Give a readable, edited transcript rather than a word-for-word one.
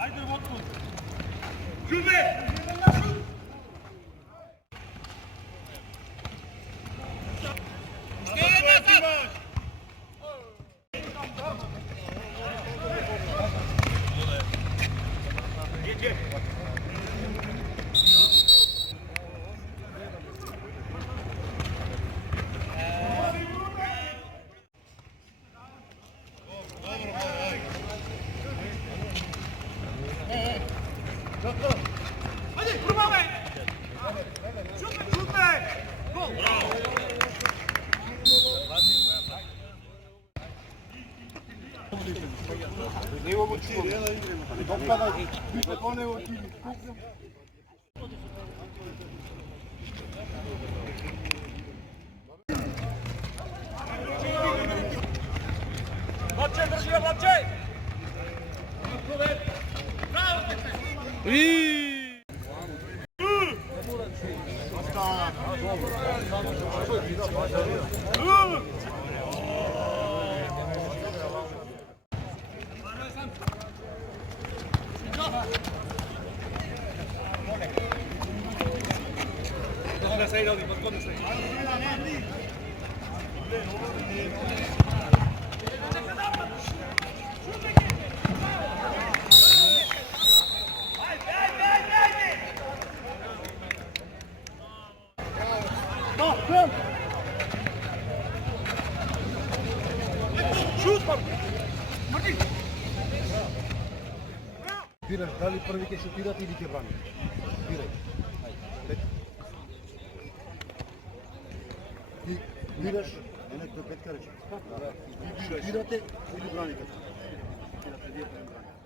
Haydi Botmut. Cübe! Hadi kurma be! Şut be! Gol! Ne ovo čuo? Dopada, više one u tim. Babče, drži ga, Babče! Šut, Martin! Biraš, da li prvi će šutirati ili će braniti? Biraj. Ajde. Ti biraš, ne, to je petka reći. Šutirate ili branite? Šutirate, gdje branite?